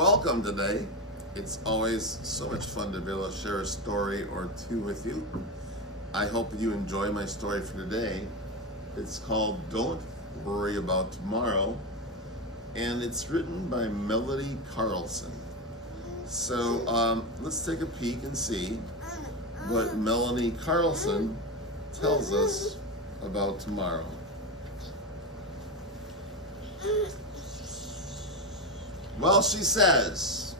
welcome today. It's always so much fun to be able to share a story or two with you. I hope you enjoy my story for today. It's called Don't Worry About Tomorrow, and it's written by Melody Carlson. So let's take a peek and see what Melody Carlson tells us about tomorrow. Well, she says,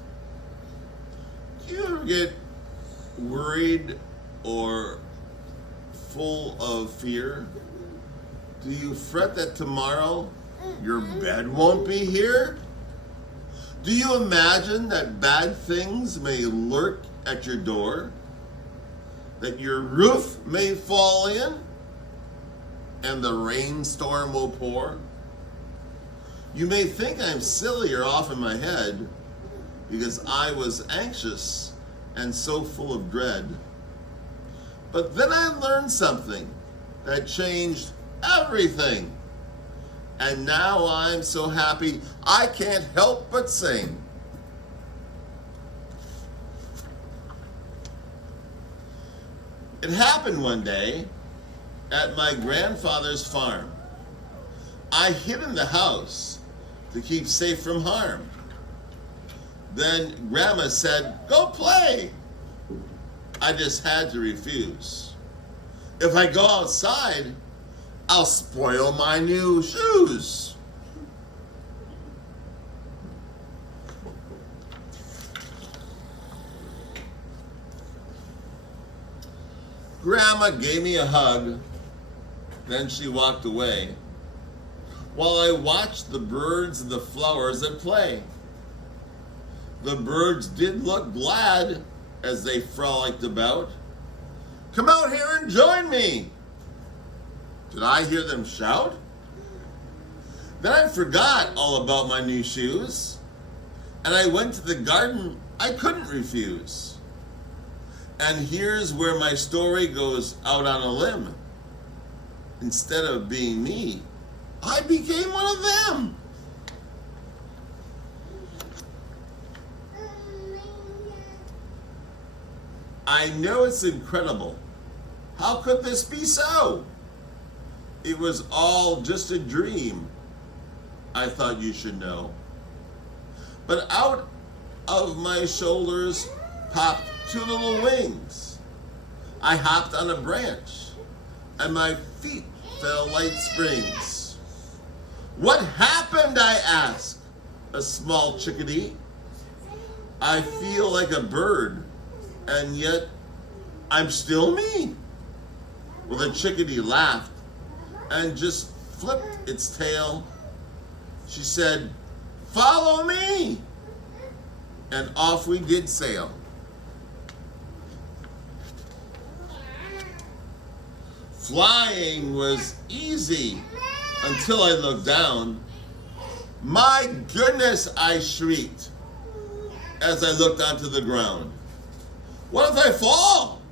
do you ever get worried or full of fear? Do you fret that tomorrow your bed won't be here? Do you imagine that bad things may lurk at your door? That your roof may fall in and the rainstorm will pour? You may think I'm silly or off in my head because I was anxious and so full of dread. But then I learned something that changed everything. And now I'm so happy I can't help but sing. It happened one day at my grandfather's farm. I hid in the house to keep safe from harm. Then Grandma said, go play. I just had to refuse. If I go outside, I'll spoil my new shoes. Grandma gave me a hug, then she walked away, while I watched the birds and the flowers at play. The birds did look glad as they frolicked about. Come out here and join me. Did I hear them shout? Then I forgot all about my new shoes, and I went to the garden I couldn't refuse. And here's where my story goes out on a limb. Instead of being me, I became one of them. I know it's incredible. How could this be so? It was all just a dream, I thought you should know. But out of my shoulders popped two little wings. I hopped on a branch, and my feet fell like springs. What happened, I asked, a small chickadee. I feel like a bird, and yet I'm still me. Well, the chickadee laughed and just flipped its tail. She said, follow me. And off we did sail. Flying was easy until I looked down. My goodness, I shrieked as I looked onto the ground. What if I fall?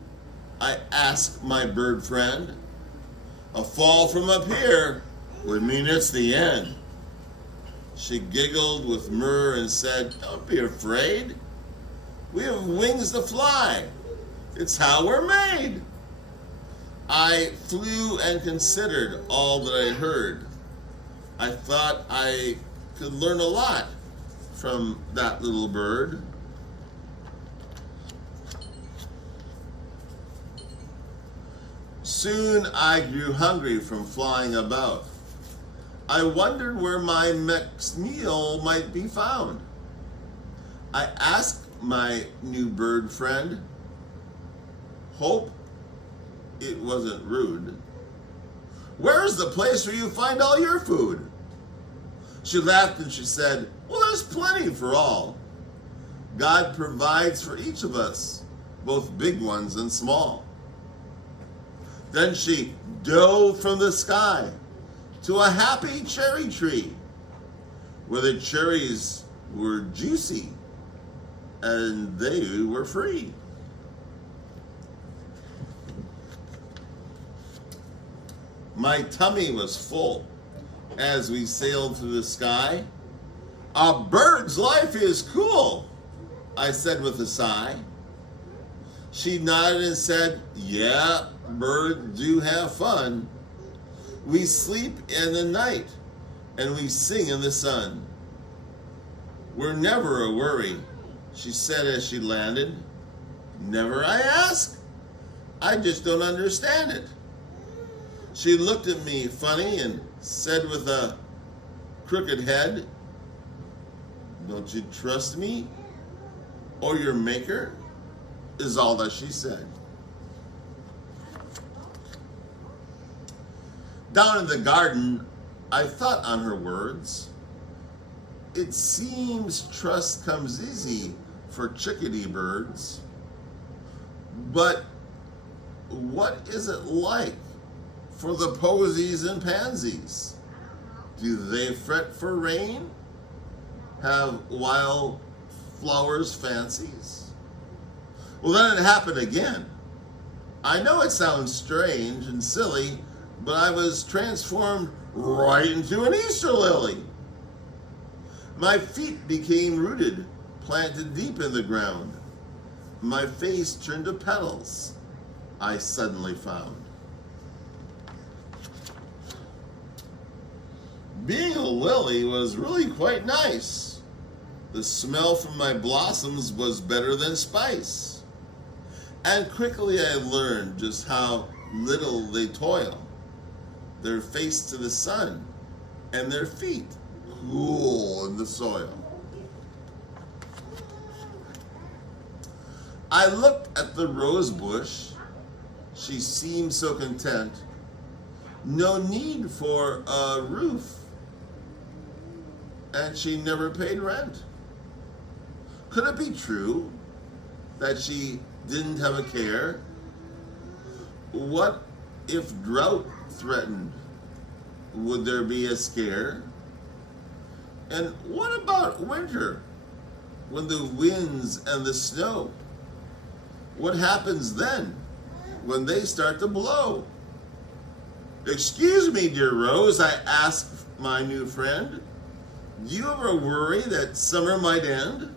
I asked my bird friend. A fall from up here would mean it's the end. She giggled with mirth and said, don't be afraid. We have wings to fly. It's how we're made. I flew and considered all that I heard. I thought I could learn a lot from that little bird. Soon I grew hungry from flying about. I wondered where my next meal might be found. I asked my new bird friend, hope it wasn't rude, where's the place where you find all your food? She laughed and she said, well, there's plenty for all. God provides for each of us, both big ones and small. Then she dove from the sky to a happy cherry tree where the cherries were juicy and they were free. My tummy was full as we sailed through the sky. A bird's life is cool, I said with a sigh. She nodded and said, yeah, birds do have fun. We sleep in the night and we sing in the sun. We're never a worry, she said as she landed. Never, I ask? I just don't understand it. She looked at me funny and said with a crooked head, don't you trust me or your maker? Is all that she said. Down in the garden, I thought on her words. It seems trust comes easy for chickadee birds. But what is it like for the posies and pansies? Do they fret for rain? Have wild flowers fancies? Well, then it happened again. I know it sounds strange and silly, but I was transformed right into an Easter lily. My feet became rooted, planted deep in the ground. My face turned to petals I suddenly found. Being a lily was really quite nice. The smell from my blossoms was better than spice. And quickly I learned just how little they toil. Their face to the sun and their feet cool in the soil. I looked at the rose bush. She seemed so content. No need for a roof. And she never paid rent. Could it be true that she didn't have a care? What if drought threatened? Would there be a scare? And what about winter, when the winds and the snow? What happens then, when they start to blow? Excuse me, dear Rose, I asked my new friend, do you ever worry that summer might end?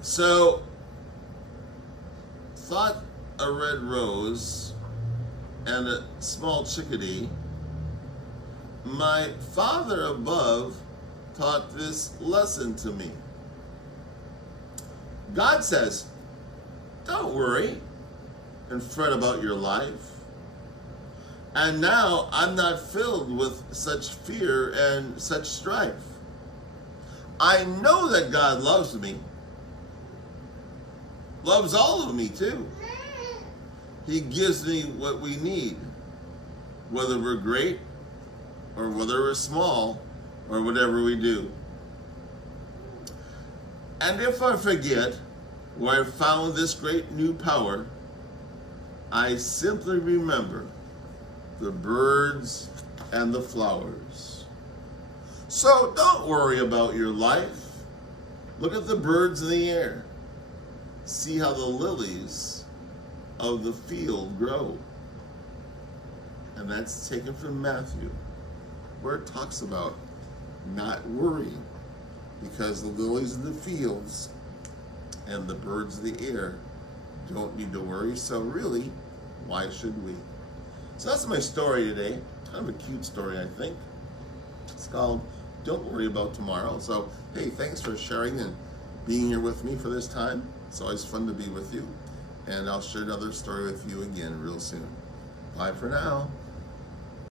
So, thought a red rose and a small chickadee, my Father above taught this lesson to me. God says, don't worry and fret about your life. And now I'm not filled with such fear and such strife. I know that God loves me. Loves all of me too. He gives me what we need, whether we're great or whether we're small or whatever we do. And if I forget where I found this great new power, I simply remember the birds and the flowers. So don't worry about your life. Look at the birds in the air. See how the lilies of the field grow. And that's taken from Matthew, where it talks about not worrying, because the lilies of the fields and the birds of the air don't need to worry. So really, why should we? So that's my story today. Kind of a cute story, I think. It's called Don't Worry About Tomorrow. So, hey, thanks for sharing and being here with me for this time. It's always fun to be with you. And I'll share another story with you again real soon. Bye for now.